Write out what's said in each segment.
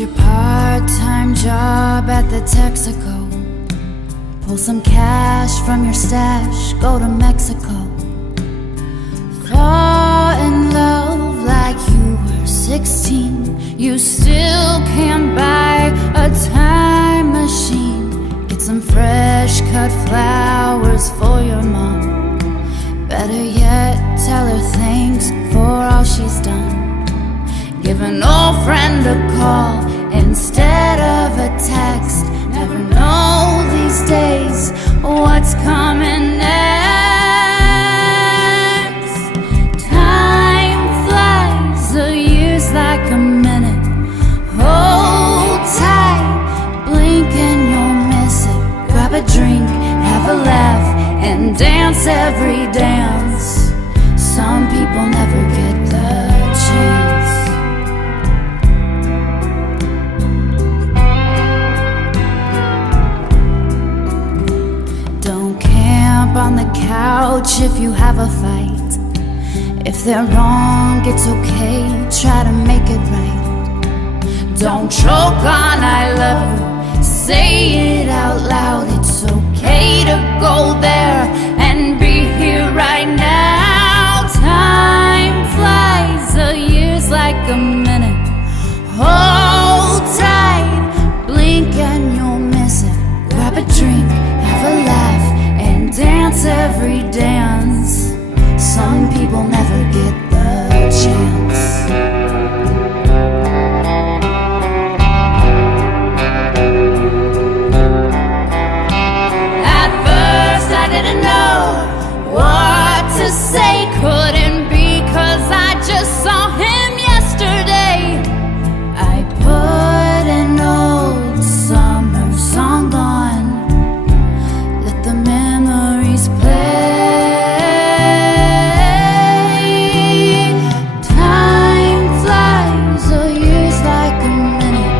your part-time job at the Texaco. Pull some cash from your stash, go to Mexico. Fall in love like you were 16. You still can't buy a time machine. Get some fresh cut flowers for your mom. Better yet, tell her thanks for all she's done. Give an old friend a call instead of a text. Never know these days what's coming next. Time flies, a year's like a minute. Hold tight, blink and you'll miss it. Grab a drink, have a laugh, and dance every dance. Some people never get the chance. On the couch if you have a fight. If they're wrong, it's okay, try to make it right. Don't choke on I love you, say it out loud. It's okay to go there and be here right now. Time flies, a year's like a minute. Hold tight, blink and you'll miss it. Grab a drink, have a laugh, dance every dance. Some people never get the chance. At first I didn't know what to say. Couldn't be 'cause I just saw him yesterday. I put an old summer song on. Let the memories play. Time flies, a year's like a minute.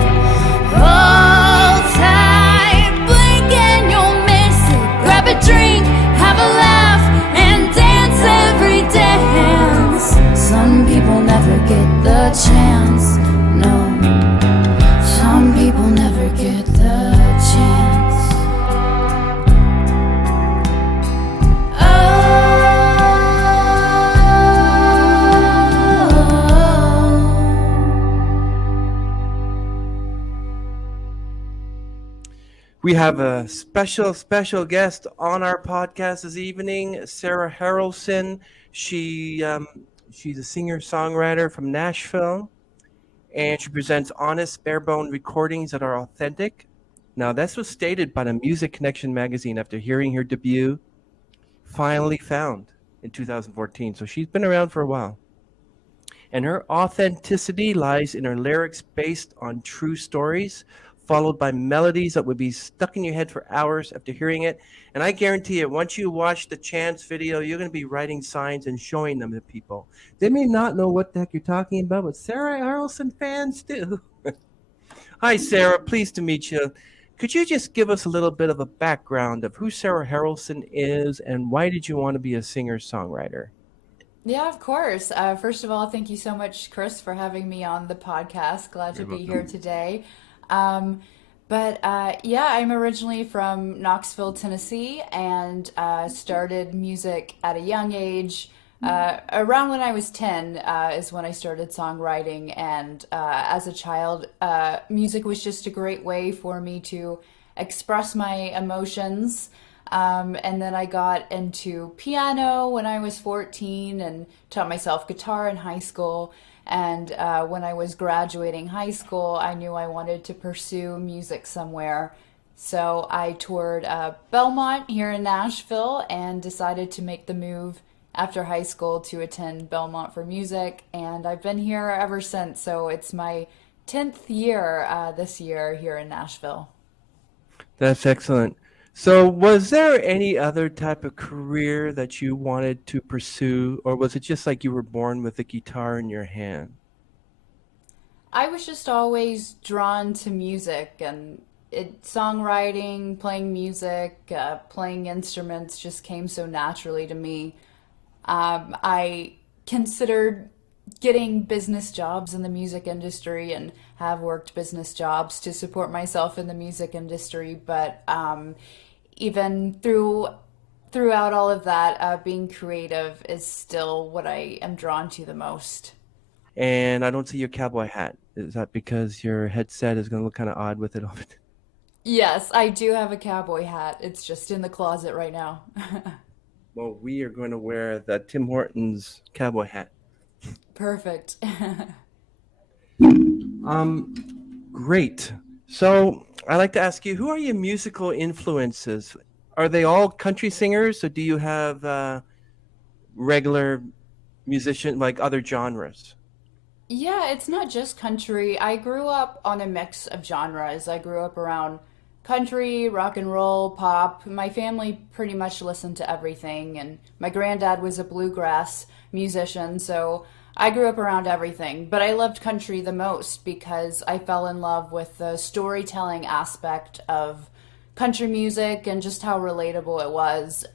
Hold tight, blink and you'll miss it. Grab a drink, have a laugh, and dance every dance. Some people never get the chance. No, some people never get the chance. We have a special guest on our podcast this evening, Sarah Harralson. She's a singer-songwriter from Nashville, and she presents honest, bare-bone recordings that are authentic. Now, this was stated by the Music Connection magazine after hearing her debut, Finally Found, in 2014. So she's been around for a while. And her authenticity lies in her lyrics based on true stories, followed by melodies that would be stuck in your head for hours after hearing it. And I guarantee you, once you watch the Chance video, you're going to be writing signs and showing them to people. They may not know what the heck you're talking about, but Sarah Harralson fans do. Hi, Sarah. Pleased to meet you. Could you just give us a little bit of a background of who Sarah Harralson is and why did you want to be a singer-songwriter? Yeah, of course. First of all, thank you so much, Chris, for having me on the podcast. Glad to be here today. Yeah, I'm originally from Knoxville, Tennessee, and started music at a young age. Around when I was 10 is when I started songwriting, and as a child, music was just a great way for me to express my emotions. And then I got into piano when I was 14 and taught myself guitar in high school. And when I was graduating high school, I knew I wanted to pursue music somewhere. So I toured Belmont here in Nashville and decided to make the move after high school to attend Belmont for music. And I've been here ever since. So it's my 10th year this year here in Nashville. That's excellent. So was there any other type of career that you wanted to pursue, or was it just like you were born with a guitar in your hand? I was just always drawn to music, and songwriting, playing music, playing instruments just came so naturally to me. I considered getting business jobs in the music industry and have worked business jobs to support myself in the music industry. But even throughout all of that, being creative is still what I am drawn to the most. And I don't see your cowboy hat. Is that because your headset is going to look kind of odd with it on it? Yes, I do have a cowboy hat. It's just in the closet right now. Well, we are going to wear the Tim Hortons cowboy hat. Perfect. Um, Great. So I like to ask you, who are your musical influences? Are they all country singers, or do you have regular musician like other genres? Yeah, it's not just country. I grew up on a mix of genres. I grew up around country, rock and roll, pop. My family pretty much listened to everything, and my granddad was a bluegrass musician, so I grew up around everything. But I loved country the most because I fell in love with the storytelling aspect of country music and just how relatable it was.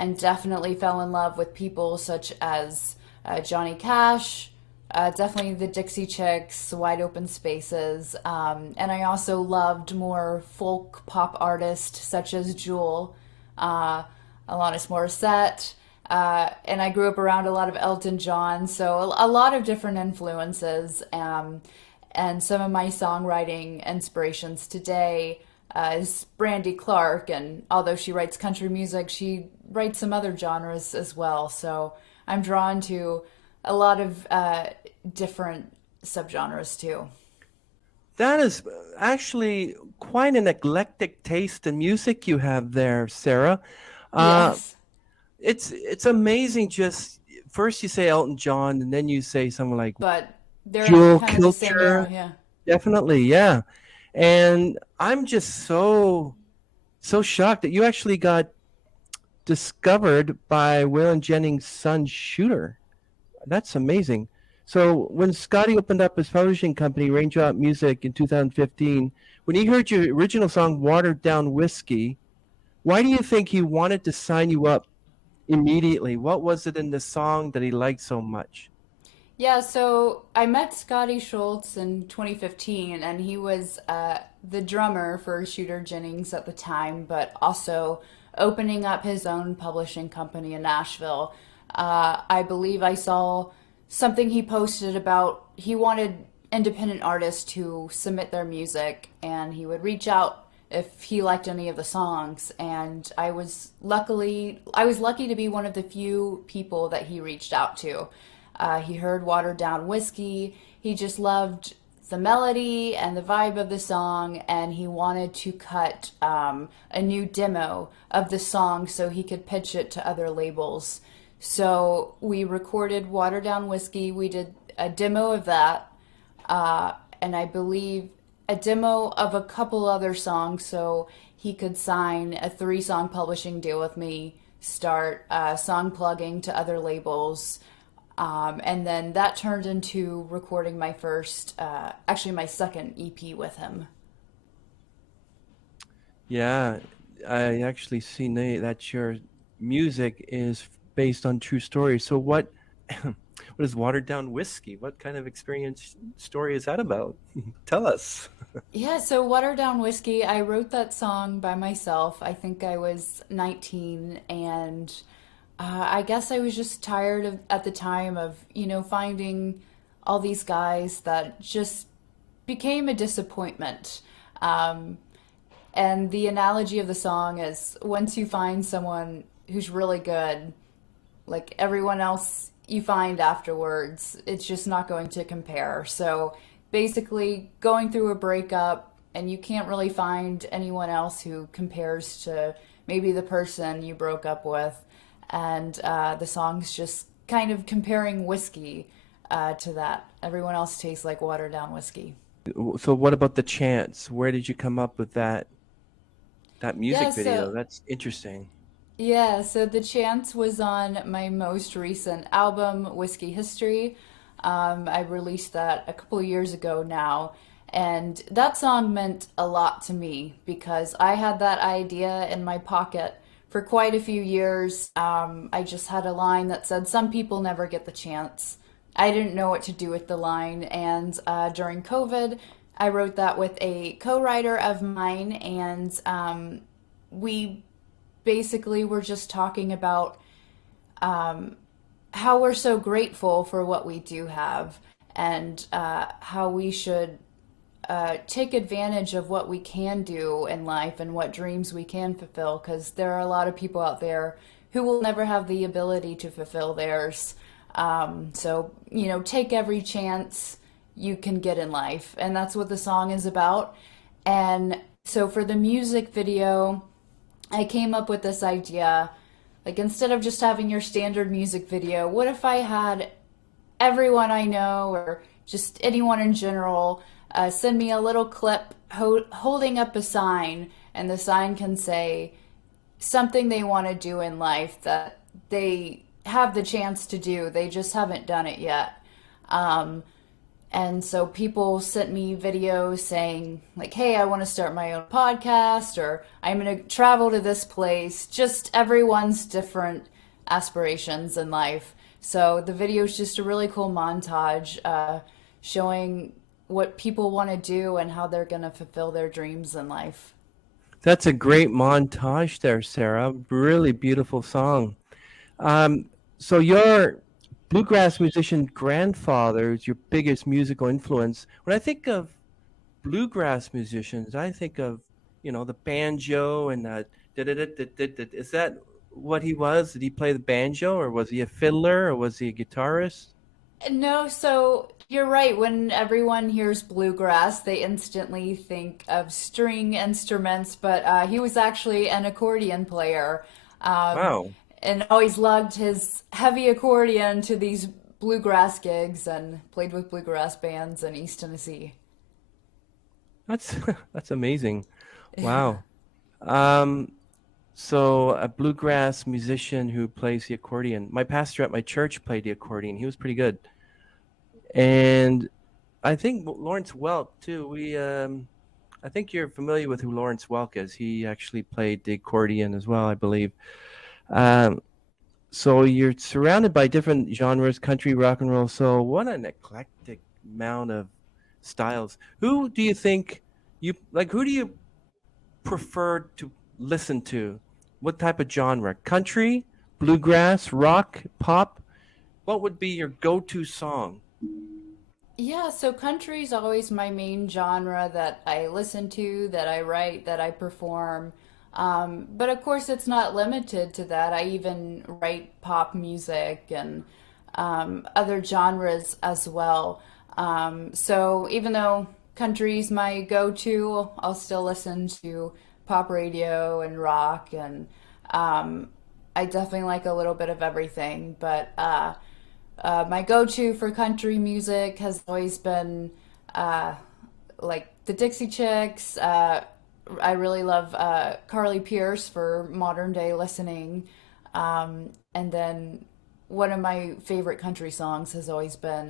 And definitely fell in love with people such as Johnny Cash, definitely the Dixie Chicks, Wide Open Spaces. And I also loved more folk pop artists such as Jewel, uh, Alanis Morissette. And I grew up around a lot of Elton John, so a lot of different influences. And some of my songwriting inspirations today is Brandy Clark. And although she writes country music, she writes some other genres as well. So I'm drawn to a lot of different subgenres too. That is actually quite an eclectic taste in music you have there, Sarah. Uh, Yes, it's amazing. Just first you say Elton John, and then you say someone like but they're in Jewel kind of the same era, Kilcher. yeah. Definitely, yeah. And I'm just so shocked that you actually got discovered by Waylon Jennings' son Shooter. That's amazing. So when Scotty opened up his publishing company, Raindrop Music, in 2015, when he heard your original song "Watered Down Whiskey," why do you think he wanted to sign you up immediately? What was it in the song that he liked so much? Yeah, so I met Scotty Schultz in 2015, and he was the drummer for Shooter Jennings at the time, but also opening up his own publishing company in Nashville. I believe I saw something he posted about he wanted independent artists to submit their music, and he would reach out if he liked any of the songs. And I was lucky to be one of the few people that he reached out to. He heard Watered Down Whiskey. He just loved the melody and the vibe of the song, and he wanted to cut a new demo of the song so he could pitch it to other labels. So we recorded Watered Down Whiskey. We did a demo of that, and I believe a demo of a couple other songs so he could sign a 3 song publishing deal with me, start song plugging to other labels. And then that turned into recording my actually my second EP with him. Yeah, I actually see that your music is based on true stories. So what what is Watered Down Whiskey? What kind of experience story is that about? Tell us. Yeah, so Water Down Whiskey, I wrote that song by myself. I think I was 19, and I guess I was just tired of, at the time of, finding all these guys that just became a disappointment. Um, and the analogy of the song is once you find someone who's really good, like everyone else you find afterwards, it's just not going to compare. So basically, going through a breakup and you can't really find anyone else who compares to maybe the person you broke up with. And the song's just kind of comparing whiskey to that. Everyone else tastes like watered down whiskey. So what about the chants? Where did you come up with that Yeah, music video? so That's interesting. Yeah, so The Chance was on my most recent album, Whiskey History. I released that a couple of years ago now, and that song meant a lot to me because I had that idea in my pocket for quite a few years. I just had a line that said, "Some people never get the chance." I didn't know what to do with the line. And during COVID, I wrote that with a co-writer of mine, and we basically were just talking about how we're so grateful for what we do have, and how we should take advantage of what we can do in life and what dreams we can fulfill, because there are a lot of people out there who will never have the ability to fulfill theirs. So, take every chance you can get in life. And that's what the song is about. And so for the music video, I came up with this idea. Like, instead of just having your standard music video, what if I had everyone I know, or just anyone in general, send me a little clip holding up a sign, and the sign can say something they want to do in life that they have the chance to do, they just haven't done it yet. And so people sent me videos saying, like, hey, I want to start my own podcast, or I'm going to travel to this place. Just everyone's different aspirations in life. So the video is just a really cool montage showing what people want to do and how they're going to fulfill their dreams in life. That's a great montage there, Sarah. Really beautiful song. So your bluegrass musician grandfather is your biggest musical influence. When I think of bluegrass musicians, I think of, the banjo and is that what he was? Did he play the banjo, or was he a fiddler, or was he a guitarist? No, so you're right. When everyone hears bluegrass, they instantly think of string instruments, but he was actually an accordion player. Um, Wow. and always lugged his heavy accordion to these bluegrass gigs and played with bluegrass bands in East Tennessee. That's that's amazing. Wow. Um, so a bluegrass musician who plays the accordion. My pastor at my church played the accordion. He was pretty good. And I think Lawrence Welk too. I think you're familiar with who Lawrence Welk is. He actually played the accordion as well, I believe. Um, so you're surrounded by different genres, country, rock and roll. So what an eclectic amount of styles. Who do you think you like? Who do you prefer to listen to? What type of genre? Country, bluegrass, rock, pop? What would be your go-to song? Yeah, so country's always my main genre that I listen to, that I write, that I perform. But of course, it's not limited to that. I even write pop music and other genres as well. So even though country's my go-to, I'll still listen to pop radio and rock, and um, I definitely like a little bit of everything. But my go-to for country music has always been uh, like the Dixie Chicks. I really love Carly Pierce for modern day listening. And then one of my favorite country songs has always been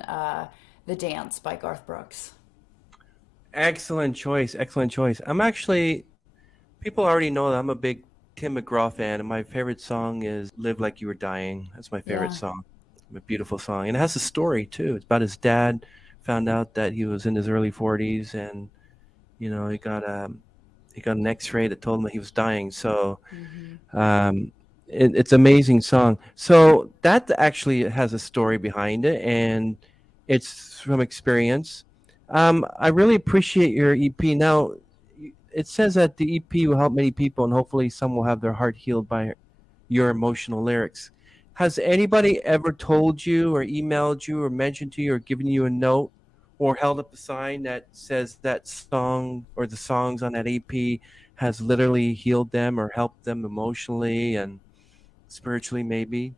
The Dance by Garth Brooks. Excellent choice. Excellent choice. People already know that I'm a big Tim McGraw fan, and my favorite song is Live Like You Were Dying. That's my favorite Yeah. song. A beautiful song. And it has a story, too. It's about his dad found out that he was in his early 40s, and, he got an X-ray that told him that he was dying. So Hmm. um, it's an amazing song. So that actually has a story behind it, and it's from experience. I really appreciate your EP. Now, it says that the EP will help many people, and hopefully some will have their heart healed by your emotional lyrics. Has anybody ever told you or emailed you or mentioned to you or given you a note or held up a sign that says that song or the songs on that EP has literally healed them or helped them emotionally and spiritually maybe?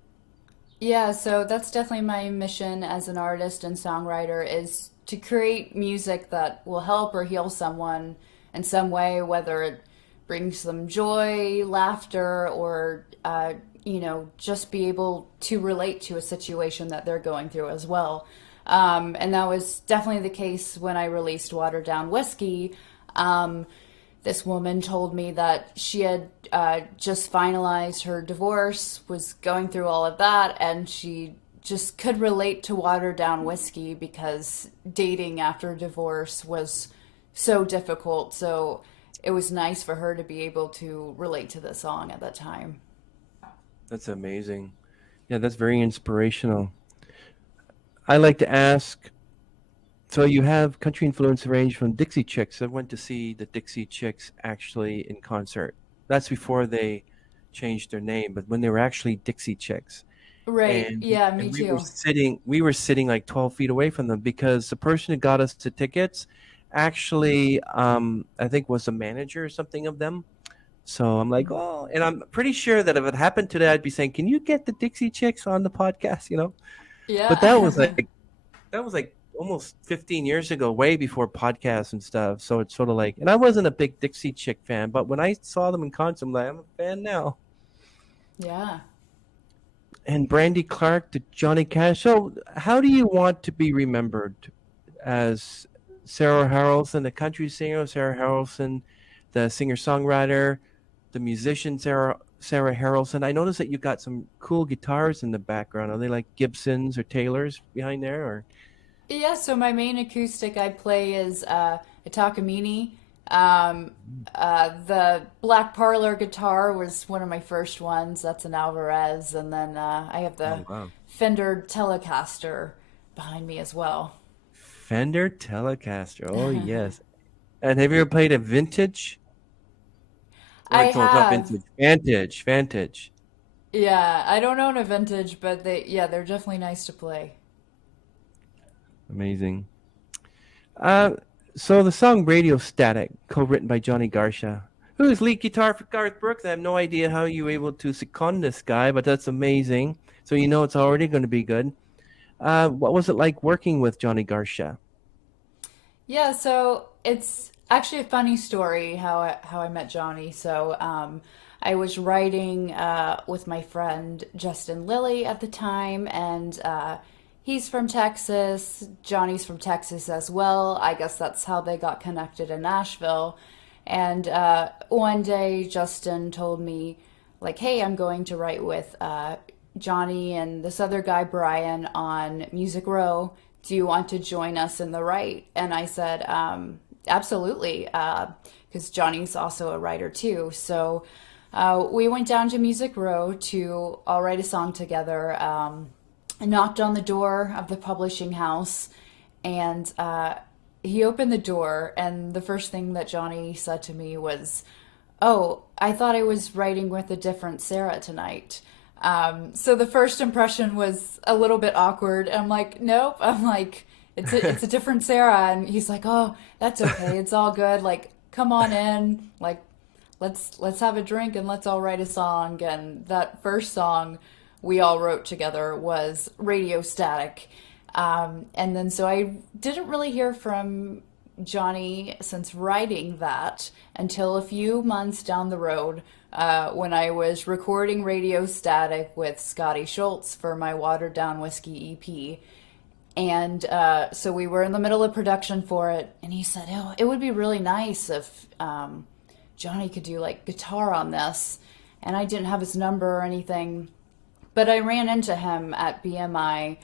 Yeah, so that's definitely my mission as an artist and songwriter, is to create music that will help or heal someone in some way, whether it brings them joy, laughter, or just be able to relate to a situation that they're going through as well. And that was definitely the case when I released Watered Down Whiskey. Um, this woman told me that she had just finalized her divorce, was going through all of that, and she just could relate to watered down whiskey because dating after divorce was so difficult. So it was nice for her to be able to relate to the song at that time. That's amazing. Yeah, that's very inspirational. I like to ask, so you have country influence range from Dixie Chicks. I went to see the Dixie Chicks actually in concert. That's before they changed their name, but when they were actually Dixie Chicks. Right. And Yeah, me and too. we were sitting like 12 feet away from them because the person who got us the tickets actually I think was a manager or something of them. So I'm like, oh, and I'm pretty sure that if it happened today, I'd be saying, "Can you get the Dixie Chicks on the podcast?" But Yeah. that was like almost 15 years ago, way before podcasts and stuff. So it's sort of like, and I wasn't a big Dixie Chick fan, but when I saw them in concert, I'm like, I'm a fan now. Yeah. And Brandy Clark to Johnny Cash. So how do you want to be remembered? As Sarah Harralson, the country singer, Sarah Harralson, the singer-songwriter, the musician, Sarah Harrelson. I noticed that you got some cool guitars in the background. Are they like Gibsons or Taylors behind there, or? Yeah, so my main acoustic I play is a Takamine. Um, the Black Parlor guitar was one of my first ones. That's an Alvarez. And then I have the Oh wow. Fender Telecaster behind me as well. Fender Telecaster. Oh yes. And have you ever played a vintage? I Or no, not have. vintage. Vantage. Vantage. Yeah, I don't own a vintage, but they're definitely nice to play. Amazing. Uh, so the song Radio Static, co-written by Johnny Garcia, who is lead guitar for Garth Brooks. I have no idea how you were able to second this guy, but that's amazing. So you know it's already going to be good. What was it like working with Johnny Garcia? Yeah, so it's actually a funny story how I met Johnny. So I was writing with my friend Justin Lilly at the time, and he's from Texas. Johnny's from Texas as well. I guess that's how they got connected in Nashville. And one day Justin told me, like, "Hey, I'm going to write with Johnny and this other guy Brian on Music Row. Do you want to join us in the write?" And I said, absolutely, because Johnny's also a writer too. So we went down to Music Row to all write a song together. I knocked on the door of the publishing house, and he opened the door, and the first thing that Johnny said to me was, "Oh, I thought I was writing with a different Sarah tonight." So the first impression was a little bit awkward. I'm like, "Nope." I'm like, it's a different Sarah," and he's like, "Oh, that's okay. It's all good. Like, come on in. Like, let's have a drink and let's all write a song." And that first song we all wrote together was Radio Static. And then so I didn't really hear from Johnny since writing that until a few months down the road when I was recording Radio Static with Scotty Schultz for my Watered Down Whiskey EP. And so we were in the middle of production for it, and he said, "Oh, it would be really nice if Johnny could do like guitar on this." And I didn't have his number or anything, but I ran into him at BMI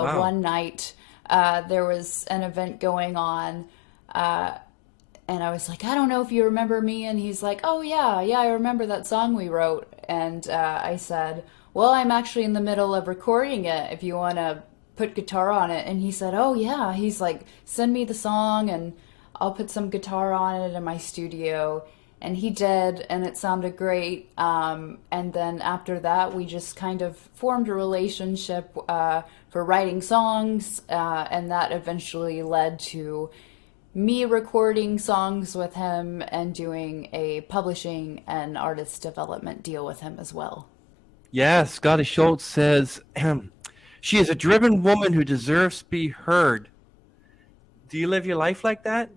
Wow. one night. There was an event going on, uh, and I was like, "I don't know if you remember me." And he's like, "Oh, yeah, yeah, I remember that song we wrote." And I said, "Well, I'm actually in the middle of recording it if you want to put guitar on it." And he said, "Oh, yeah." He's like, "Send me the song and I'll put some guitar on it in my studio." And he did, and it sounded great. And then after that, we just kind of formed a relationship for writing songs, and that eventually led to me recording songs with him and doing a publishing and artist development deal with him as well. Yeah, Scotty Schultz says, she is a driven woman who deserves to be heard. Do you live your life like that?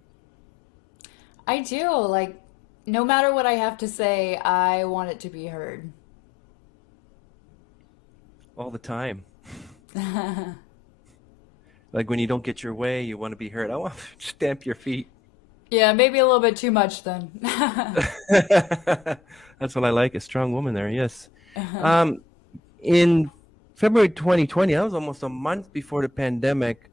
I do, like, no matter what I have to say, I want it to be heard. All the time. Like when you don't get your way, you want to be heard. I want to stamp your feet. Yeah, maybe a little bit too much then. That's what I like. A strong woman there. Yes. Um, in February 2020. That was almost a month before the pandemic.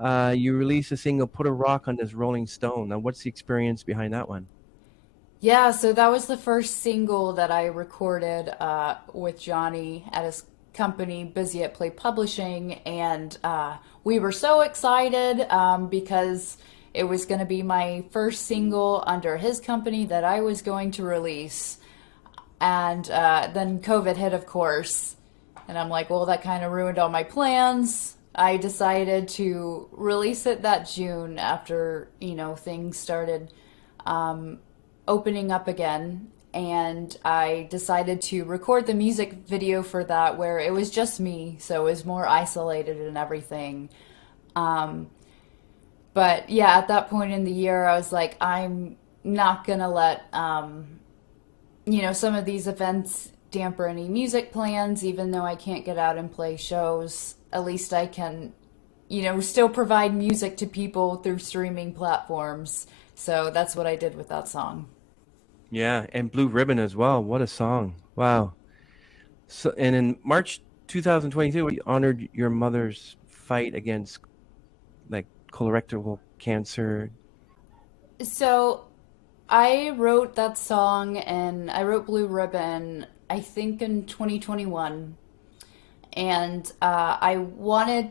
You released a single, "Put a Rock on This Rolling Stone." Now, what's the experience behind that one? Yeah, so that was the first single that I recorded with Johnny at his company, Busy at Play Publishing, and we were so excited because it was going to be my first single under his company that I was going to release. And then COVID hit, of course, and I'm like, well, that kind of ruined all my plans. I decided to release it that June after, things started opening up again, and I decided to record the music video for that where it was just me, so it was more isolated and everything. Um, but yeah, at that point in the year, I was like, I'm not gonna let some of these events damper any music plans, even though I can't get out and play shows. At least I can, still provide music to people through streaming platforms. So that's what I did with that song. Yeah, and Blue Ribbon as well. What a song! Wow. So, and in March 2022, we honored your mother's fight against like colorectal cancer. So I wrote that song and I wrote Blue Ribbon, I think in 2021. And I wanted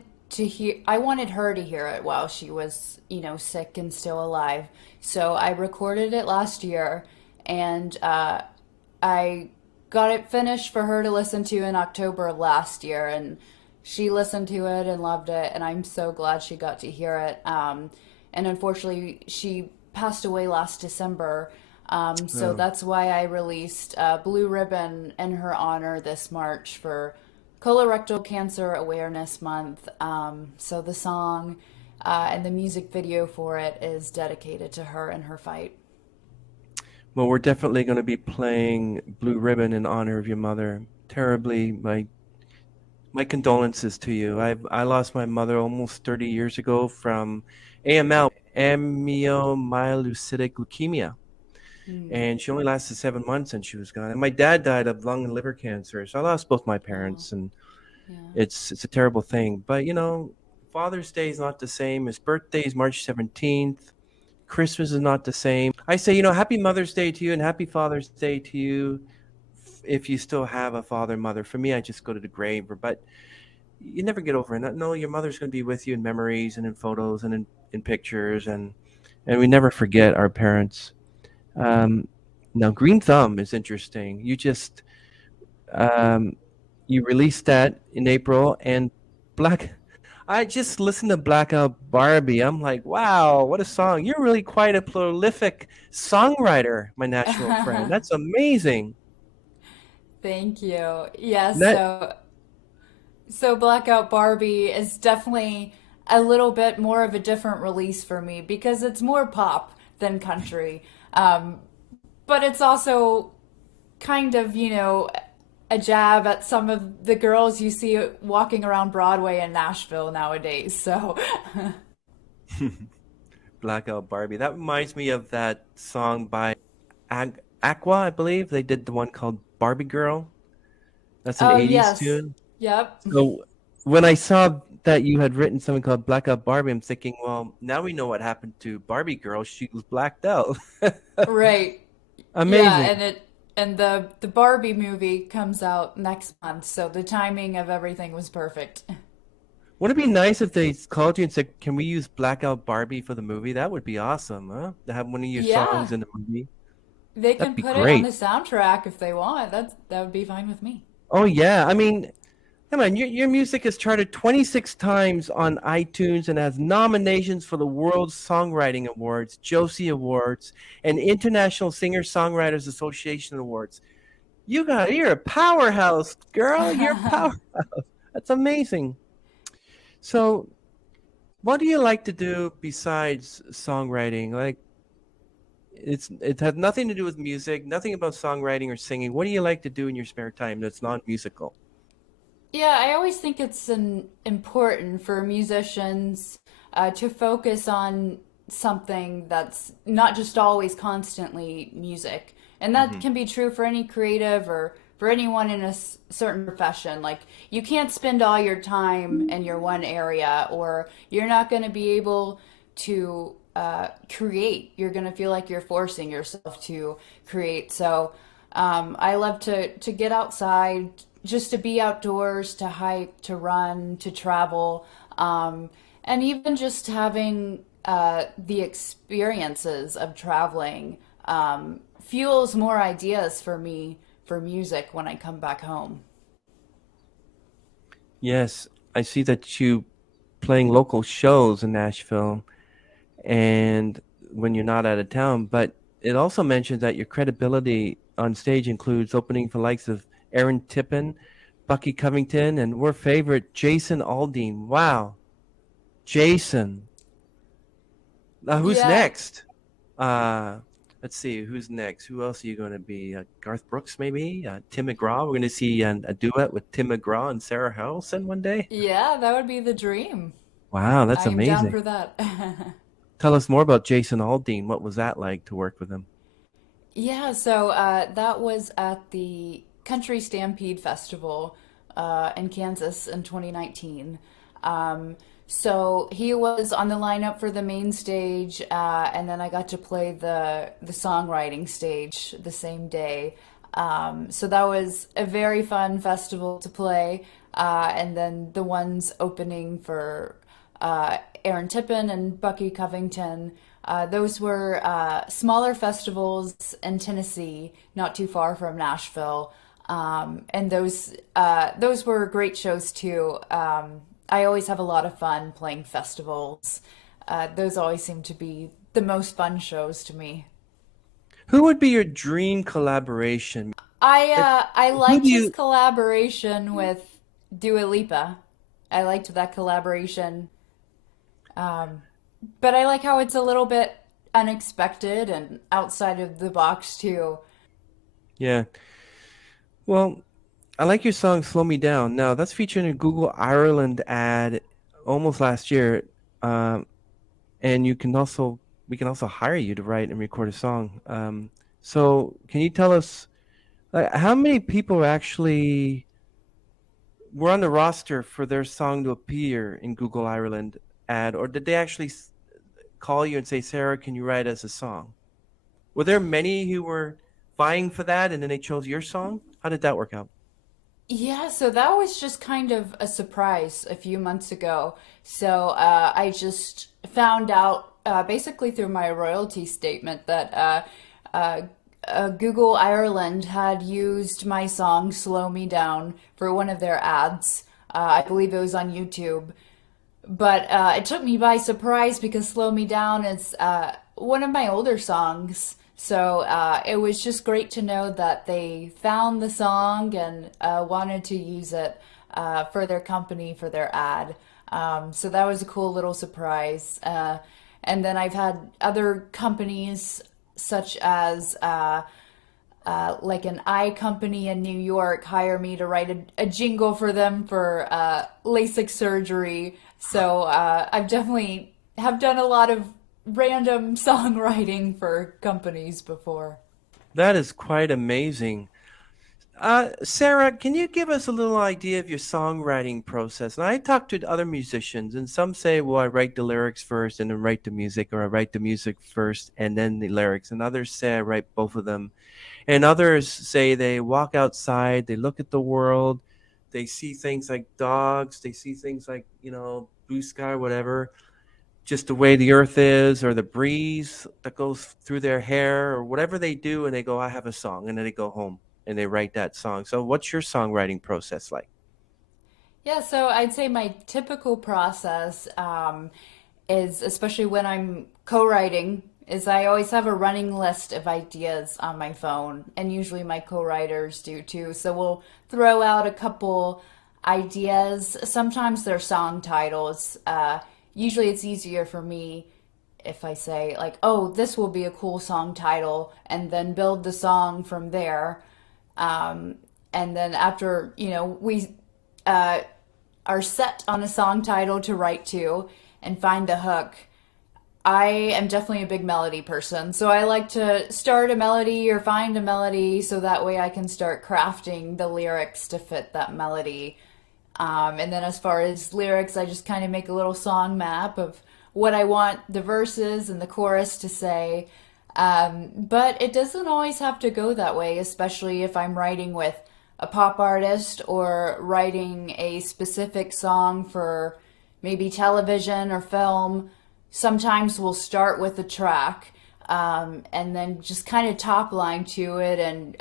her to hear it while she was, sick and still alive. So I recorded it last year, and I got it finished for her to listen to in October of last year, and she listened to it and loved it, and I'm so glad she got to hear it. And unfortunately, she passed away last December. So Oh. that's why I released Blue Ribbon in her honor this March for Colorectal Cancer Awareness Month. So the song and the music video for it is dedicated to her and her fight. Well, we're definitely going to be playing Blue Ribbon in honor of your mother. Terribly, my condolences to you. I lost my mother almost 30 years ago from AML, amyomylocytic leukemia, Mm. and she only lasted 7 months and she was gone. And my dad died of lung and liver cancer, so I lost both my Oh, parents, and yeah. it's a terrible thing. But Father's Day is not the same. His birthday is March 17th. Christmas is not the same. I say, Happy Mother's Day to you and Happy Father's Day to you if you still have a father and mother. For me, I just go to the grave, but you never get over it. No, your mother's going to be with you in memories and in photos and in pictures, and we never forget our parents. Um, Now, Green Thumb is interesting. Um, you released that in April, and Black. I just listened to Blackout Barbie. I'm like, wow, what a song! You're really quite a prolific songwriter, my Nashville friend. That's amazing. Thank you. Yes, That so Blackout Barbie is definitely a little bit more of a different release for me because it's more pop than country. Um, but it's also kind of, a jab at some of the girls you see walking around Broadway in Nashville nowadays. So, Blackout Barbie. That reminds me of that song by Aqua, I believe. They did the one called Barbie Girl. That's an oh, 80s yes. tune. Yep. So when I saw that you had written something called Blackout Barbie, I'm thinking, well, now we know what happened to Barbie Girl. She was blacked out. Right. Yeah, Amazing. and the Barbie movie comes out next month, so the timing of everything was perfect. Wouldn't it be nice if they called you and said, "Can we use Blackout Barbie for the movie?" That would be awesome, huh? To have one of your songs Yeah, in the movie. they That'd can be put it on great. the soundtrack if they want. That would be fine with me. Oh yeah, I mean, come on, your music is charted 26 times on iTunes and has nominations for the World Songwriting Awards, Josie Awards, and International Singer-Songwriters Association Awards. You're a powerhouse, girl. You're a power. That's amazing. So, what do you like to do besides songwriting? Like, it has nothing to do with music, nothing about songwriting or singing. What do you like to do in your spare time that's non-musical? Yeah, I always think it's important for musicians to focus on something that's not just always constantly music. And that Hmm. can be true for any creative or for anyone in a certain profession. Like, you can't spend all your time in your one area, or you're not going to be able to create. You're going to feel like you're forcing yourself to create. So I love to get outside, just to be outdoors, to hike, to run, to travel, and even just having the experiences of traveling fuels more ideas for me for music when I come back home. Yes, I see that you playing local shows in Nashville and when you're not out of town, but it also mentions that your credibility on stage includes opening for likes of Aaron Tippin, Bucky Covington, and our favorite Jason Aldean. Wow, Jason. Now who's Yeah, next? Uh, let's see, who's next? Who else are you going to be? Garth Brooks, maybe? Tim McGraw. We're going to see a duet with Tim McGraw and Sarah Harrelson one day. yeah, that would be the dream. Wow, that's I am down amazing. for that. Tell us more about Jason Aldean. What was that like to work with him? Yeah, so that was at the Country Stampede Festival in Kansas in 2019. So he was on the lineup for the main stage, and then I got to play the songwriting stage the same day. So that was a very fun festival to play. And then the ones opening for Aaron Tippin and Bucky Covington. Those were smaller festivals in Tennessee, not too far from Nashville, and those were great shows too. I always have a lot of fun playing festivals. Those always seem to be the most fun shows to me. Who would be your dream collaboration? If, I who liked do his you? collaboration with Dua Lipa. I liked that collaboration. But I like how it's a little bit unexpected and outside of the box too. Yeah. Well, I like your song "Slow Me Down." Now that's featured in a Google Ireland ad almost last year, um, and we can also hire you to write and record a song. So can you tell us how many people actually were on the roster for their song to appear in Google Ireland ad, or did they actually call you and say, "Sarah, can you write us a song"? Were there many who were vying for that, and then they chose your song? How did that work out? Yeah, so that was just kind of a surprise a few months ago. So I just found out basically through my royalty statement that Google Ireland had used my song Slow Me Down for one of their ads. I believe it was on YouTube. But it took me by surprise because Slow Me Down is one of my older songs. So it was just great to know that they found the song and wanted to use it for their company, for their ad. So that was a cool little surprise. And then I've had other companies, such as like an eye company in New York, hire me to write a jingle for them for LASIK surgery. So I've definitely have done a lot of random songwriting for companies before. That is quite amazing. Sarah, can you give us a little idea of your songwriting process? And I talk to other musicians, and some say, well, I write the lyrics first and then write the music, or I write the music first and then the lyrics. And others say I write both of them. And others say they walk outside, they look at the world, they see things like dogs, they see things like, blue sky, whatever, just the way the earth is, or the breeze that goes through their hair, or whatever they do, and they go, I have a song, and then they go home and they write that song. So what's your songwriting process like? Yeah, so I'd say my typical process is, especially when I'm co-writing, is I always have a running list of ideas on my phone, and usually my co-writers do too. So we'll throw out a couple ideas. Sometimes they're song titles. Usually it's easier for me if I say like, "Oh, this will be a cool song title," and then build the song from there. Um, and then after, we uh, are set on a song title to write to and find the hook, I am definitely a big melody person. So I like to start a melody or find a melody so that way I can start crafting the lyrics to fit that melody. And then as far as lyrics, I just kind of make a little song map of what I want the verses and the chorus to say. But it doesn't always have to go that way, especially if I'm writing with a pop artist or writing a specific song for maybe television or film. Sometimes we'll start with a track and then just kind of top line to it and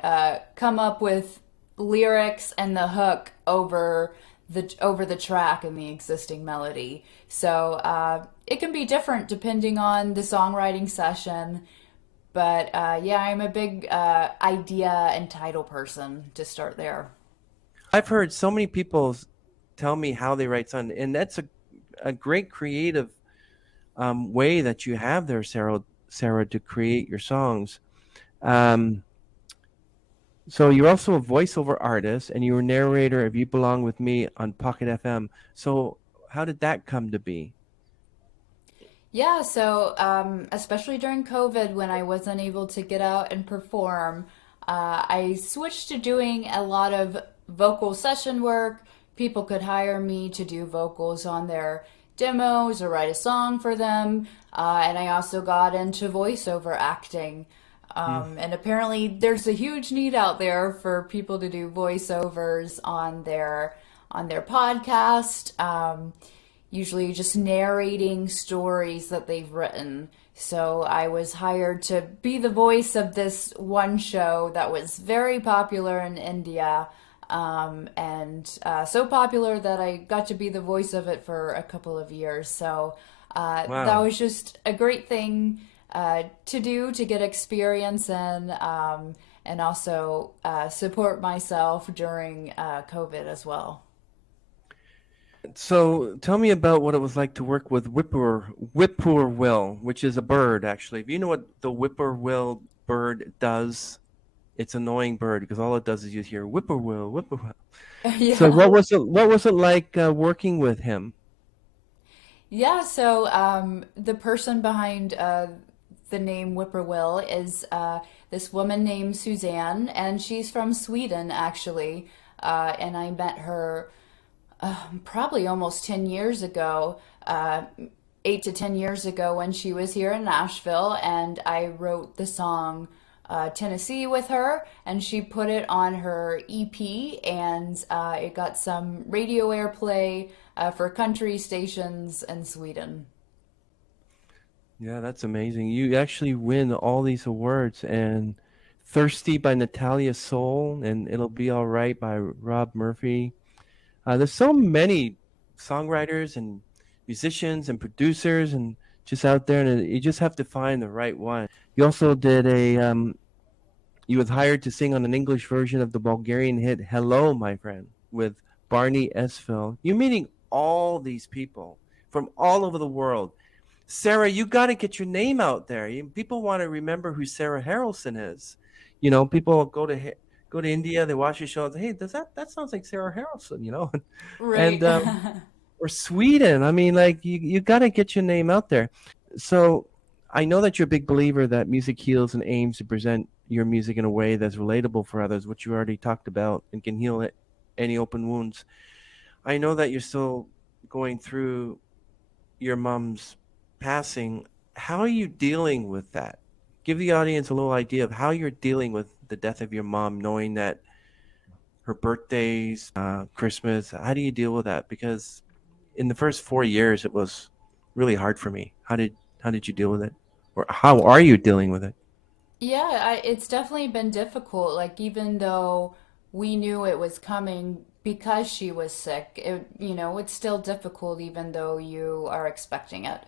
come up with lyrics and the hook over the track and the existing melody. So it can be different depending on the songwriting session. But yeah, I'm a big idea and title person to start there. I've heard so many people tell me how they write songs, and that's a great creative way that you have there, Sarah, to create your songs. Um, so you're also a voiceover artist, and you were narrator of "You Belong with Me" on Pocket FM. So how did that come to be? Yeah, so especially during COVID when I wasn't able to get out and perform, I switched to doing a lot of vocal session work. People could hire me to do vocals on their demos or write a song for them. And I also got into voiceover acting. Mm. And apparently there's a huge need out there for people to do voiceovers on their podcast. Usually just narrating stories that they've written. So I was hired to be the voice of this one show that was very popular in India, and so popular that I got to be the voice of it for a couple of years. So that Wow. was just a great thing to do to get experience and also support myself during COVID as well. So tell me about what it was like to work with whippoorwill, which is a bird actually. If you know what the whippoorwill bird does, it's an annoying bird because all it does is you hear whippoorwill, whippoorwill. So Yeah. what was it like working with him? Yeah, so the person behind the name Whippoorwill is this woman named Suzanne, and she's from Sweden, actually. And I met her probably almost 10 years ago, 8 to 10 years ago, when she was here in Nashville, and I wrote the song Tennessee with her, and she put it on her EP, and it got some radio airplay for country stations in Sweden. Yeah, that's amazing. You actually win all these awards and Thirsty by Natalia Soul and It'll Be All Right by Rob Murphy. There's so many songwriters and musicians and producers and just out there, and you just have to find the right one. You also did you was hired to sing on an English version of the Bulgarian hit "Hello, My Friend" with Barney Esfil. You're meeting all these people from all over the world. Sarah, you got to get your name out there. People want to remember who Sarah Harrelson is. People go to India, they watch your show, and say, "Hey, does that sounds like Sarah Harrelson?" Right. And or Sweden. I mean, like you got to get your name out there. So I know that you're a big believer that music heals and aims to present your music in a way that's relatable for others, which you already talked about, and can heal any open wounds. I know that you're still going through your mom's passing. How are you dealing with that? Give the audience a little idea of how you're dealing with the death of your mom, knowing that her birthdays, Christmas. How do you deal with that? Because in the first 4 years, it was really hard for me. How did you deal with it, or how are you dealing with it? Yeah, it's definitely been difficult. Like, even though we knew it was coming because she was sick, it's still difficult even though you are expecting it.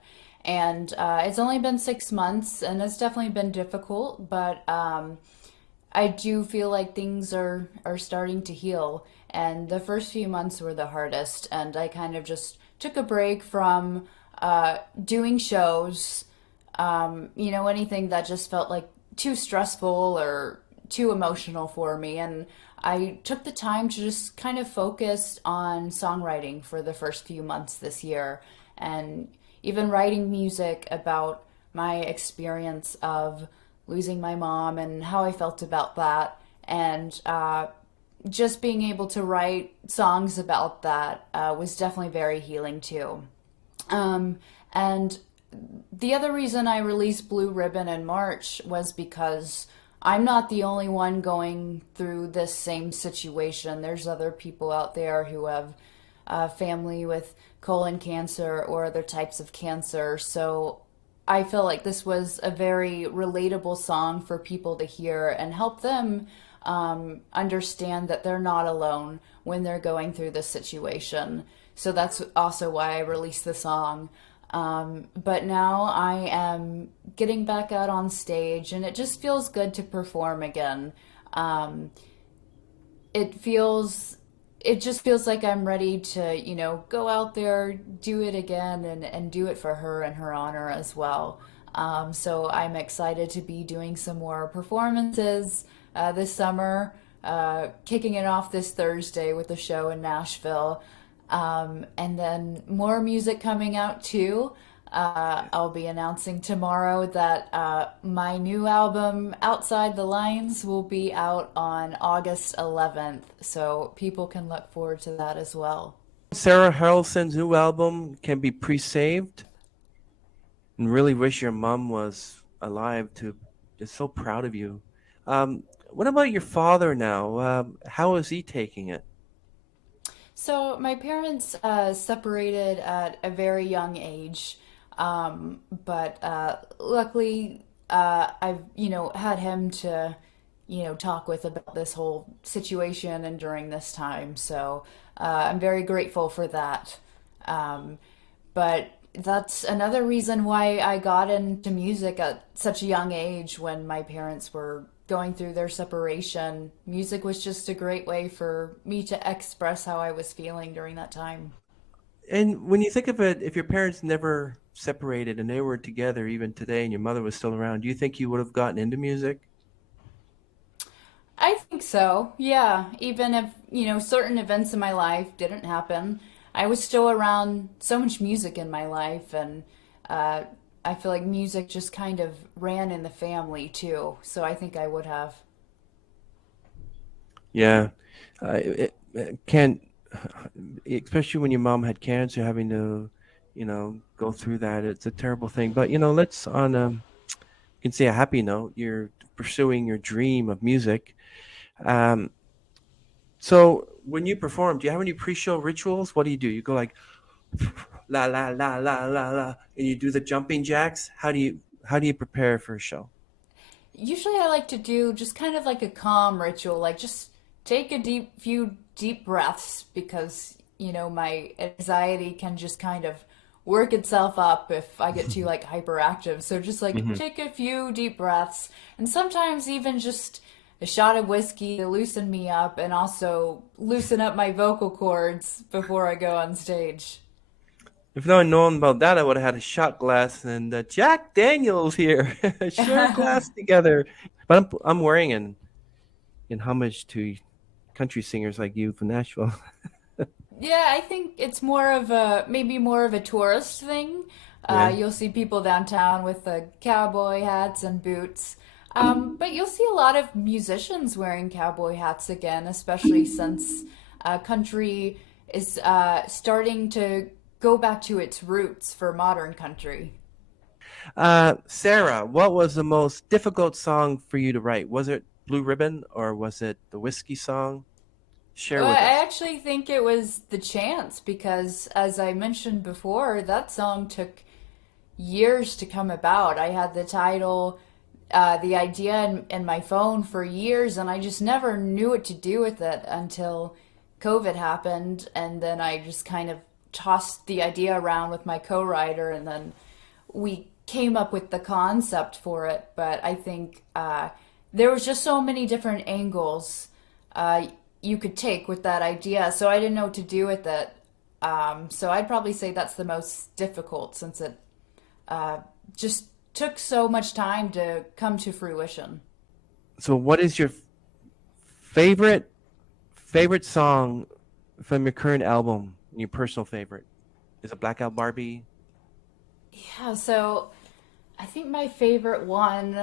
And it's only been 6 months, and it's definitely been difficult, but I do feel like things are starting to heal. And the first few months were the hardest, and I kind of just took a break from doing shows, anything that just felt like too stressful or too emotional for me. And I took the time to just kind of focus on songwriting for the first few months this year. And, even writing music about my experience of losing my mom and how I felt about that. And just being able to write songs about that was definitely very healing too. And the other reason I released Blue Ribbon in March was because I'm not the only one going through this same situation. There's other people out there who have family with colon cancer or other types of cancer. So I feel like this was a very relatable song for people to hear and help them understand that they're not alone when they're going through this situation. So that's also why I released the song. But now I am getting back out on stage, and it just feels good to perform again. Um, it feels, it just feels like I'm ready to, go out there, do it again, and do it for her and her honor as well. So I'm excited to be doing some more performances this summer, kicking it off this Thursday with a show in Nashville. And then more music coming out too. I'll be announcing tomorrow that my new album, Outside the Lines, will be out on August 11th. So people can look forward to that as well. Sarah Harralson's new album can be pre-saved, and really wish your mom was alive to. Just so proud of you. What about your father now? How is he taking it? So my parents separated at a very young age, but luckily I've had him to talk with about this whole situation and during this time. So I'm very grateful for that. But that's another reason why I got into music at such a young age when my parents were going through their separation. Music was just a great way for me to express how I was feeling during that time. And when you think of it, if your parents never separated and they were together even today and your mother was still around, do you think you would have gotten into music? I think so. Yeah, even if, certain events in my life didn't happen, I was still around so much music in my life, and uh, I feel like music just kind of ran in the family too. So I think I would have. Yeah. It can't, especially when your mom had cancer, having to, go through that. It's a terrible thing. But, let's on you can say a happy note. You're pursuing your dream of music. Um, so when you perform, do you have any pre-show rituals? What do? You go like la la la la la la, and you do the jumping jacks? How do you prepare for a show? Usually I like to do just kind of like a calm ritual, like just take a few deep breaths because, my anxiety can just kind of work itself up if I get too like hyperactive. So just like Hmm. take a few deep breaths and sometimes even just a shot of whiskey to loosen me up and also loosen up my vocal cords before I go on stage. If no one known about that, I would have had a shot glass and Jack Daniels here. Share a glass together. But I'm wearing in homage to country singers like you from Nashville. Yeah, I think it's more of a maybe more of a tourist thing. Yeah. You'll see people downtown with the cowboy hats and boots. But you'll see a lot of musicians wearing cowboy hats again, especially since country is starting to go back to its roots for modern country. Sarah, what was the most difficult song for you to write? Was it Blue Ribbon or was it the Whiskey song? Share Well, with I us. actually think it was The Chance because, as I mentioned before, that song took years to come about. I had the title, the idea in my phone for years, and I just never knew what to do with it until COVID happened. And then I just kind of tossed the idea around with my co-writer, and then we came up with the concept for it. But I think there was just so many different angles uh, you could take with that idea, so I didn't know what to do with it. So I'd probably say that's the most difficult since it uh, just took so much time to come to fruition. So, what is your favorite favorite song from your current album? Your personal favorite? Is it Blackout Barbie? Yeah, so I think my favorite one,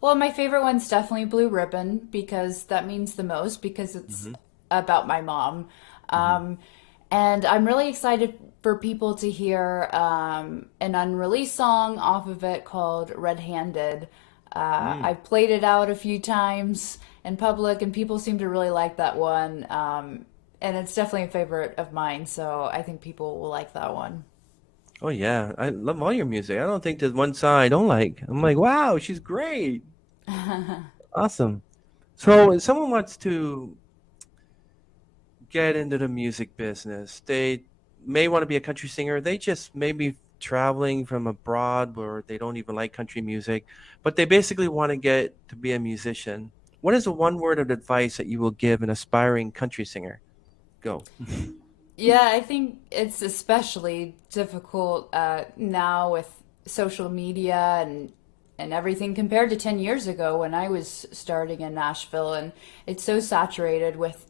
well, my favorite one's definitely Blue Ribbon because that means the most because it's Hmm. about my mom. Hmm. Um, and I'm really excited for people to hear an unreleased song off of it called Red Handed. Mm. I've played it out a few times in public, and people seem to really like that one. And it's definitely a favorite of mine, so I think people will like that one. Oh yeah, I love all your music. I don't think there's one song I don't like. I'm like, wow, she's great, awesome. So if someone wants to get into the music business, they may want to be a country singer. They just may be traveling from abroad where they don't even like country music, but they basically want to get to be a musician. What is the one word of advice that you will give an aspiring country singer? Go. Yeah, I think it's especially difficult now with social media and everything compared to 10 years ago when I was starting in Nashville, and it's so saturated with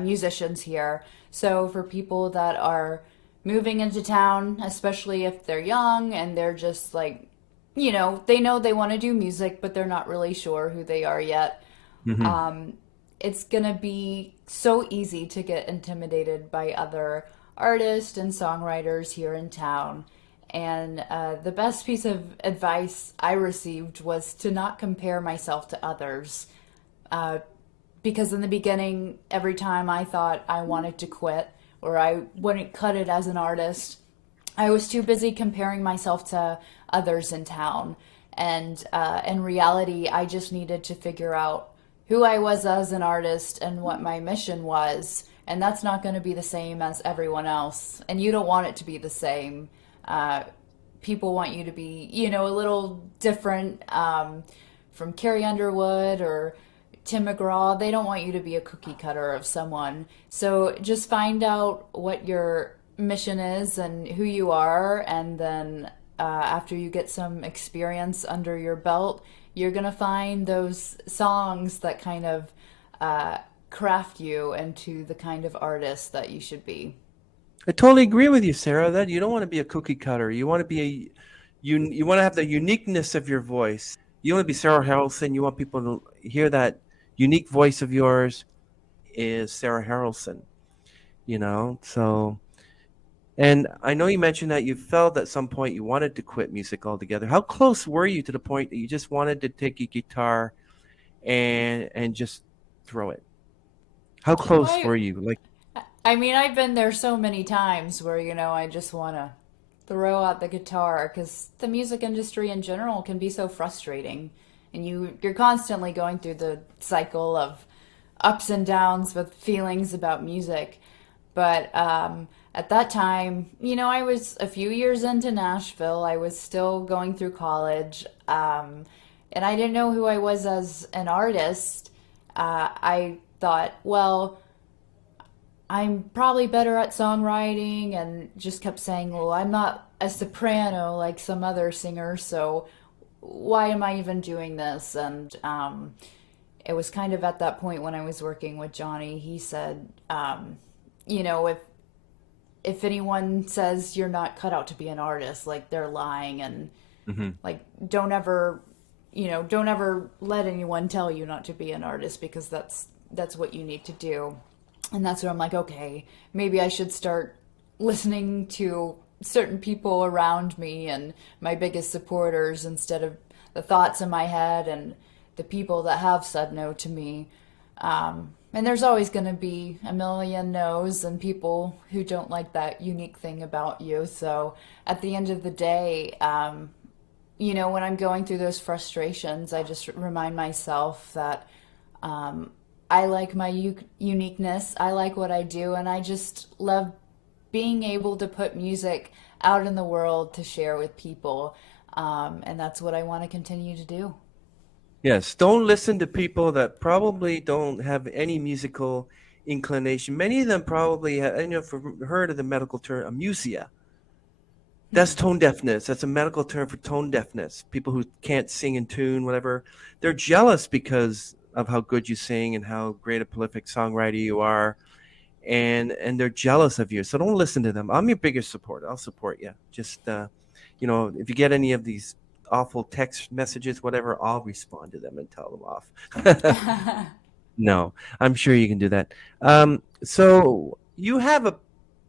musicians here. So for people that are moving into town, especially if they're young and they're just like, they know they want to do music, but they're not really sure who they are yet. Hmm. It's gonna be so easy to get intimidated by other artists and songwriters here in town. And the best piece of advice I received was to not compare myself to others. Uh, because in the beginning, every time I thought I wanted to quit or I wouldn't cut it as an artist, I was too busy comparing myself to others in town. And in reality, I just needed to figure out who I was as an artist and what my mission was. And that's not going to be the same as everyone else. And you don't want it to be the same. Uh, People want you to be, a little different from Carrie Underwood or Tim McGraw. They don't want you to be a cookie cutter of someone. So just find out what your mission is and who you are, and then after you get some experience under your belt, you're gonna find those songs that kind of uh, craft you into the kind of artist that you should be. I totally agree with you, Sarah, that you don't want to be a cookie cutter. You want to be you want to have the uniqueness of your voice. You want to be Sarah Harrelson. You want people to hear that unique voice of yours is Sarah Harrelson, So, and I know you mentioned that you felt at some point you wanted to quit music altogether. How close were you to the point that you just wanted to take your guitar and just throw it? How close Why? were you? Like, I mean, I've been there so many times where, I just want to throw out the guitar because the music industry in general can be so frustrating. And you're constantly going through the cycle of ups and downs with feelings about music. But at that time, I was a few years into Nashville. I was still going through college. And I didn't know who I was as an artist. I thought, well, I'm probably better at songwriting, and just kept saying, well, I'm not a soprano like some other singers, so why am I even doing this? And it was kind of at that point when I was working with Johnny, he said, if anyone says you're not cut out to be an artist, like they're lying, and hmm. like don't ever let anyone tell you not to be an artist because that's what you need to do. And that's where I'm like, okay, maybe I should start listening to certain people around me and my biggest supporters instead of the thoughts in my head and the people that have said no to me. And there's always going to be a million no's and people who don't like that unique thing about you. So at the end of the day, when I'm going through those frustrations, I just remind myself that I like my uniqueness. I like what I do, and I just love being able to put music out in the world to share with people. And that's what I want to continue to do. Yes, don't listen to people that probably don't have any musical inclination. Many of them probably have, heard of the medical term amusia. That's tone deafness. That's a medical term for tone deafness. People who can't sing in tune, whatever. They're jealous because of how good you sing and how great a prolific songwriter you are. and they're jealous of you. So don't listen to them. I'm your biggest supporter. I'll support you. Just if you get any of these awful text messages, whatever, I'll respond to them and tell them off. No, I'm sure you can do that. So you have a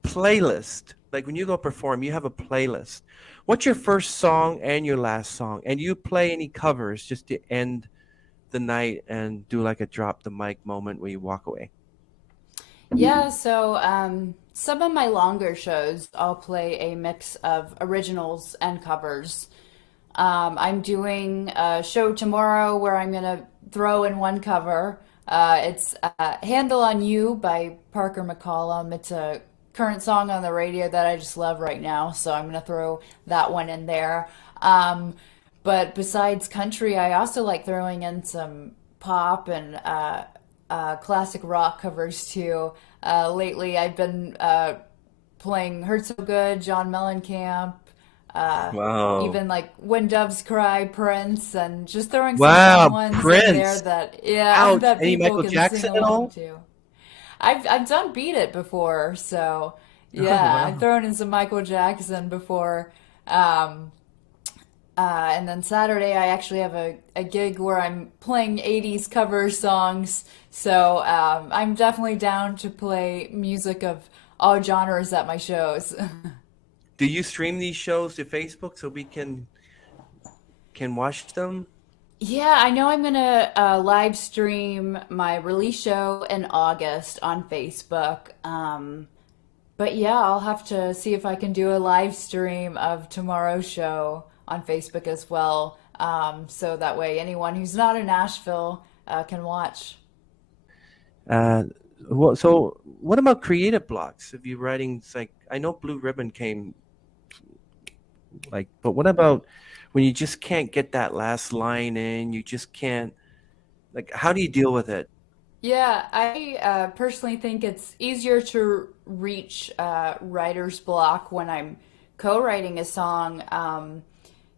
playlist. Like when you go perform, you have a playlist. What's your first song and your last song? And you play any covers just to end the night and do like a drop the mic moment where you walk away? Yeah, so some of my longer shows, I'll play a mix of originals and covers. I'm doing a show tomorrow where I'm gonna throw in one cover. It's Handle on You by Parker McCollum. It's a current song on the radio that I just love right now, so I'm gonna throw that one in there. But besides country, I also like throwing in some pop and classic rock covers too. Lately, I've been playing Hurt So Good, John Mellencamp, uh, Wow. even like When Doves Cry, Prince, and just throwing some fun Wow, ones in there Prince. that, yeah, Ouch. that Any people Michael can sing Jackson at along all? to. I've done Beat It before, so Oh, yeah, I've wow. thrown in some Michael Jackson before. Um, and then Saturday, I actually have a gig where I'm playing 80s cover songs. So I'm definitely down to play music of all genres at my shows. Do you stream these shows to Facebook so we can watch them? Yeah, I know I'm gonna live stream my release show in August on Facebook. But yeah, I'll have to see if I can do a live stream of tomorrow's show on Facebook as well. So that way anyone who's not in Nashville can watch. Uh, what about creative blocks? If you're writing, it's like I know Blue Ribbon came like, but what about when you just can't get that last line in? You just can't, like, how do you deal with it? Yeah, I personally think it's easier to reach writer's block when I'm co-writing a song,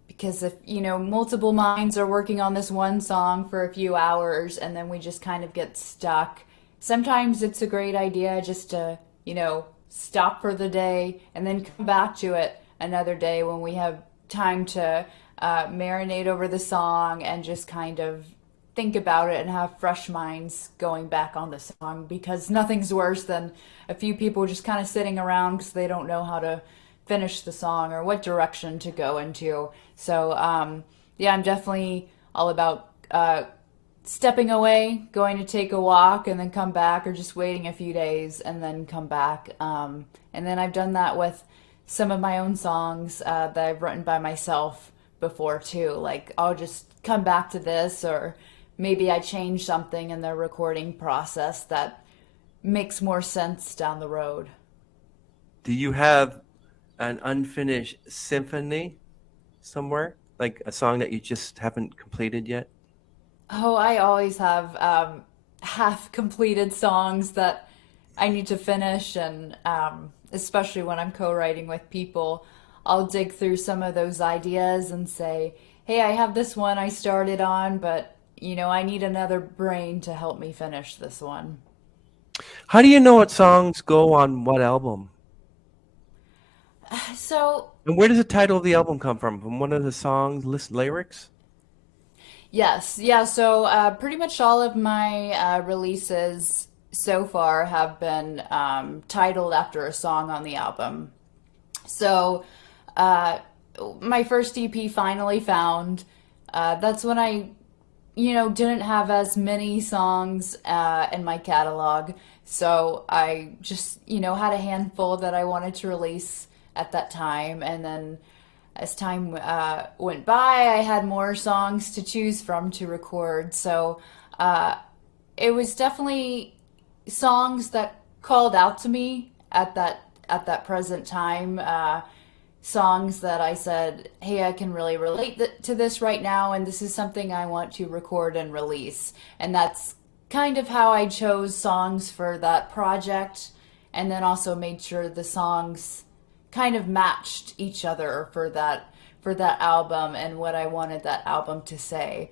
because if, multiple minds are working on this one song for a few hours and then we just kind of get stuck. Sometimes it's a great idea just to, stop for the day and then come back to it another day when we have time to marinate over the song and just kind of think about it and have fresh minds going back on the song, because nothing's worse than a few people just kind of sitting around because they don't know how to finish the song or what direction to go into. So yeah, I'm definitely all about stepping away, going to take a walk and then come back, or just waiting a few days and then come back. And then I've done that with some of my own songs that I've written by myself before too. Like I'll just come back to this, or maybe I change something in the recording process that makes more sense down the road. Do you have an unfinished symphony somewhere? Like a song that you just haven't completed yet? Oh, I always have half completed songs that I need to finish, and especially when I'm co-writing with people, I'll dig through some of those ideas and say, "Hey, I have this one I started on, but I need another brain to help me finish this one." How do you know what songs go on what album? So, And where does the title of the album come from? From one of the songs list lyrics? yes, yeah, so pretty much all of my releases so far have been titled after a song on the album. So, uh, my first EP, Finally Found, that's when I didn't have as many songs in my catalog. So I just, had a handful that I wanted to release at that time. And then as time went by, I had more songs to choose from to record. So uh, it was definitely songs that called out to me at that present time. Songs that I said, hey, I can really relate to this right now, and this is something I want to record and release. And that's kind of how I chose songs for that project, and then also made sure the songs kind of matched each other for that album and what I wanted that album to say.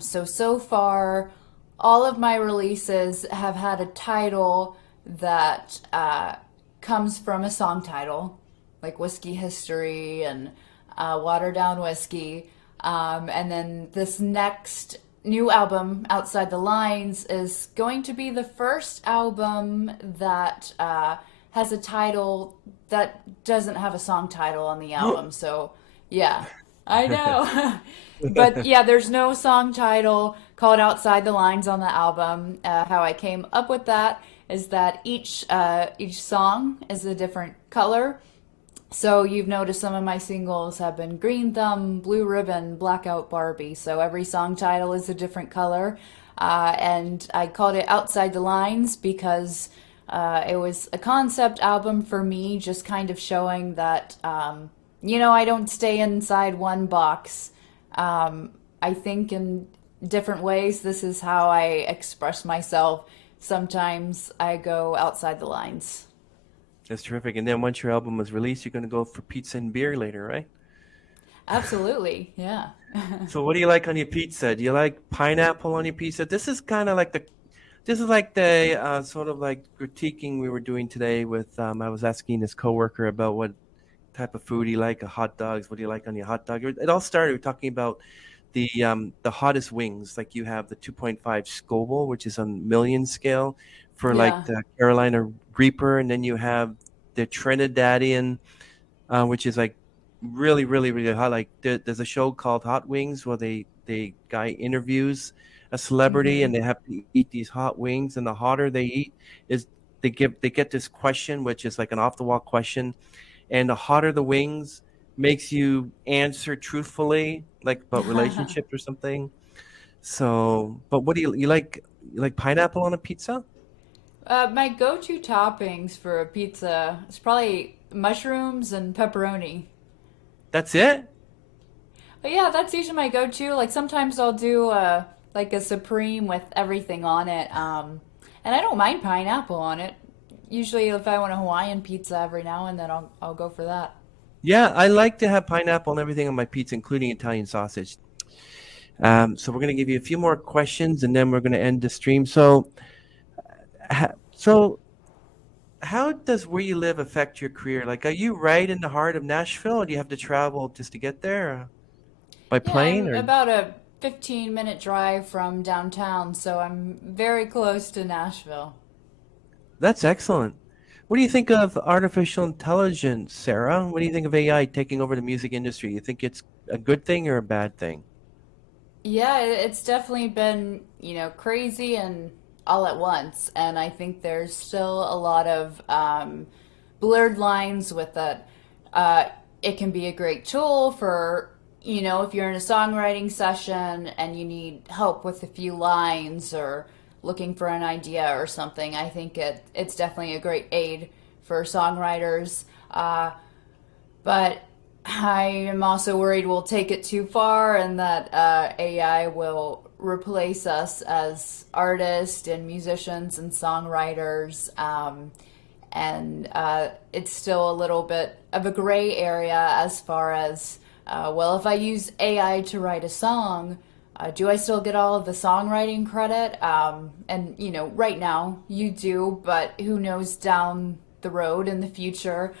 So far, all of my releases have had a title that comes from a song title, like Whiskey History and Watered Down Whiskey. And then this next new album, Outside the Lines, is going to be the first album that has a title that doesn't have a song title on the album. So, yeah, I know. But yeah, there's no song title called Outside the Lines on the album. How I came up with that is that each song is a different color. So you've noticed some of my singles have been Green Thumb, Blue Ribbon, Blackout Barbie. So every song title is a different color. And I called it Outside the Lines because it was a concept album for me, just kind of showing that, I don't stay inside one box. I think in different ways, this is how I express myself. Sometimes I go outside the lines. That's terrific. And then once your album was released, you're going to go for pizza and beer later, right? Absolutely, yeah. So what do you like on your pizza? Do you like pineapple on your pizza? This is like the sort of like critiquing we were doing today with, I was asking this coworker about what type of food he like, hot dogs. What do you like on your hot dog? It all started with talking about the hottest wings. Like you have the 2.5 Scoville, which is on million scale for like Yeah. the Carolina Reaper, and then you have the Trinidadian, which is like really, really, really hot. Like there's a show called Hot Wings where they guy interviews a celebrity and Hmm. they have to eat these hot wings, and the hotter they eat is they get this question, which is like an off the wall question, and the hotter the wings makes you answer truthfully, like about relationships or something. So, but what do you like? You like pineapple on a pizza? My go-to toppings for a pizza is probably mushrooms and pepperoni. That's it? But yeah, that's usually my go-to. Like sometimes I'll do like a supreme with everything on it. And I don't mind pineapple on it. Usually, if I want a Hawaiian pizza every now and then, I'll go for that. Yeah, I like to have pineapple and everything on my pizza, including Italian sausage. So we're going to give you a few more questions, and then we're going to end the stream. So how does where you live affect your career? Like, are you right in the heart of Nashville, or do you have to travel just to get there by Yeah, plane? I'm Or about a 15-minute drive from downtown, so I'm very close to Nashville. that's excellent. What do you think of artificial intelligence, Sarah? What do you think of AI taking over the music industry? You think it's a good thing or a bad thing? Yeah, it's definitely been, crazy and all at once. And I think there's still a lot of blurred lines with it. Uh, it can be a great tool for, if you're in a songwriting session and you need help with a few lines or looking for an idea or something. I think it's definitely a great aid for songwriters. But I am also worried we'll take it too far and that AI will replace us as artists and musicians and songwriters. And it's still a little bit of a gray area as far as, well, if I use AI to write a song, do I still get all of the songwriting credit? And, right now you do, but who knows down the road in the future?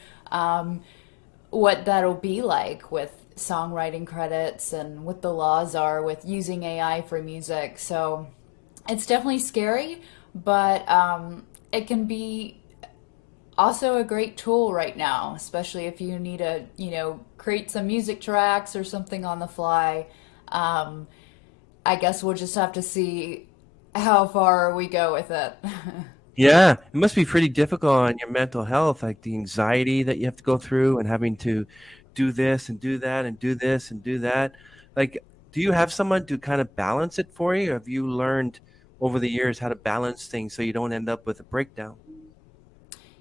What that'll be like with songwriting credits and what the laws are with using AI for music. So it's definitely scary, but it can be also a great tool right now, especially if you need to, create some music tracks or something on the fly. Um, I guess we'll just have to see how far we go with it. Yeah, it must be pretty difficult on your mental health, like the anxiety that you have to go through and having to do this and do that and do this and do that. Like, do you have someone to kind of balance it for you? Or have you learned over the years how to balance things so you don't end up with a breakdown?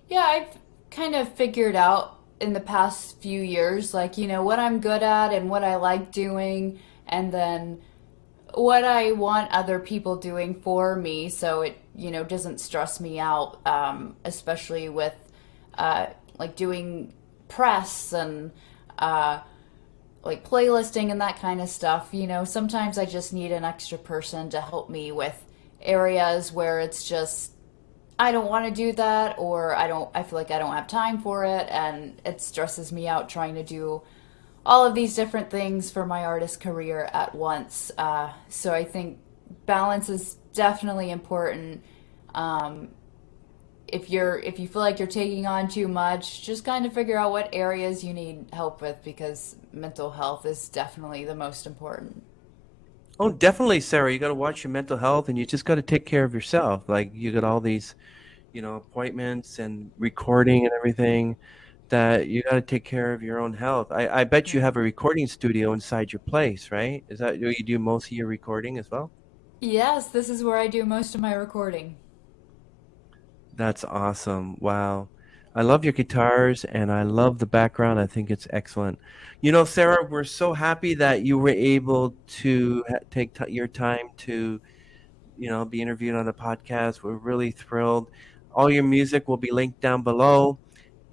Yeah, I've kind of figured out in the past few years, like, what I'm good at and what I like doing, and then what I want other people doing for me so it, doesn't stress me out, especially with uh, like doing press and uh, like playlisting and that kind of stuff. Sometimes I just need an extra person to help me with areas where it's just I don't want to do that, or I feel like I don't have time for it, and it stresses me out trying to do all of these different things for my artist career at once. So I think balance is definitely important. Um, if you feel like you're taking on too much, just kind of figure out what areas you need help with, because mental health is definitely the most important. Oh, definitely, Sarah. You got to watch your mental health, and you just got to take care of yourself. Like you got all these, appointments and recording and everything that you got to take care of your own health. I bet you have a recording studio inside your place, right? Is that where you do most of your recording as well? Yes, this is where I do most of my recording. That's awesome. Wow. I love your guitars and I love the background. I think it's excellent. Sarah, we're so happy that you were able to take your time to, be interviewed on the podcast. We're really thrilled. All your music will be linked down below,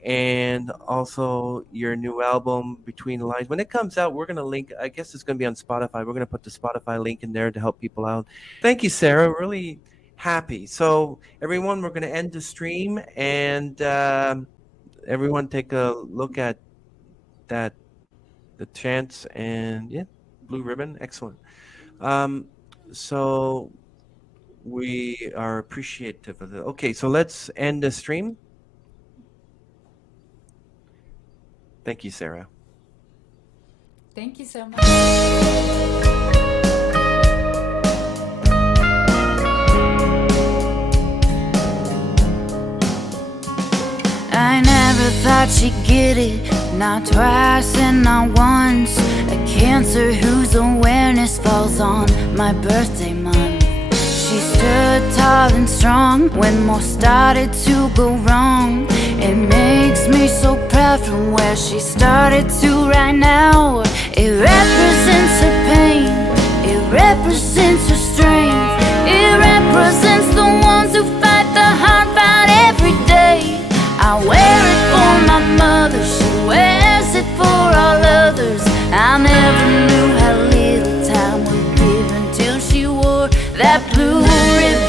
and also your new album, Between the Lines. When it comes out, we're going to link, I guess it's going to be on Spotify. We're going to put the Spotify link in there to help people out. Thank you, Sarah. Really happy. So, everyone, we're going to end the stream, and everyone take a look at that, the chance, and yeah, blue ribbon. Excellent. So, we are appreciative of it. Okay, so let's end the stream. Thank you, Sarah. Thank you so much. I never thought she'd get it, not twice and not once. A cancer whose awareness falls on my birthday month. She stood tall and strong when more started to go wrong. It makes me so proud from where she started to right now. It represents her pain, it represents her strength, it represents the ones who fight the hard fight every day. I wear it for my mother, she wears it for all others. I never knew how little time would give until she wore that blue ribbon.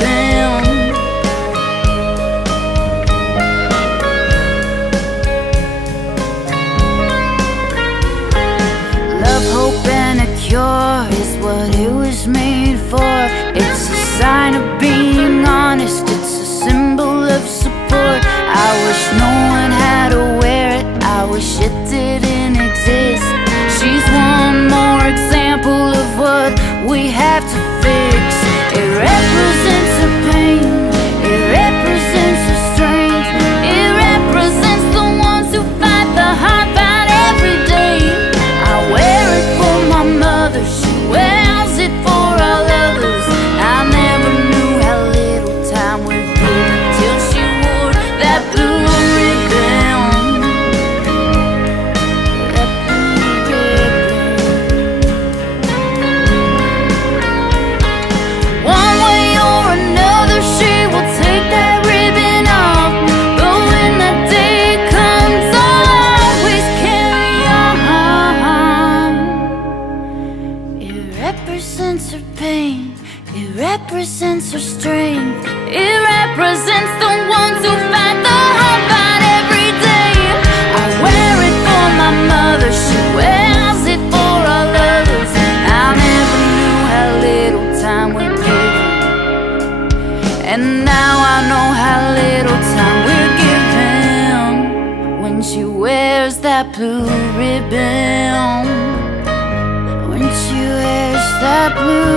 Love, hope, and a cure is what it was made for. It's a sign of being honest, it's a symbol of support. I wish no one had to wear it, I wish it didn't exist. She's one more example of what we have to fix. It represents her pain, it represents her strength, it represents the ones who fight the hard fight every day. I wear it for my mother, she wears it for all others. I never knew how little time would give until she wore that blue ribbon. That blue ribbon. One way or another, she will take that ribbon off. But when that day comes, I'll always carry on. It represents her pain, it represents her strength, it represents the ones who fight the hard fight every day. I wear it for my mother, she wears it for all others. I never knew how little time we're given, and now I know how little time we're given. When she wears that blue ribbon, when she wears that blue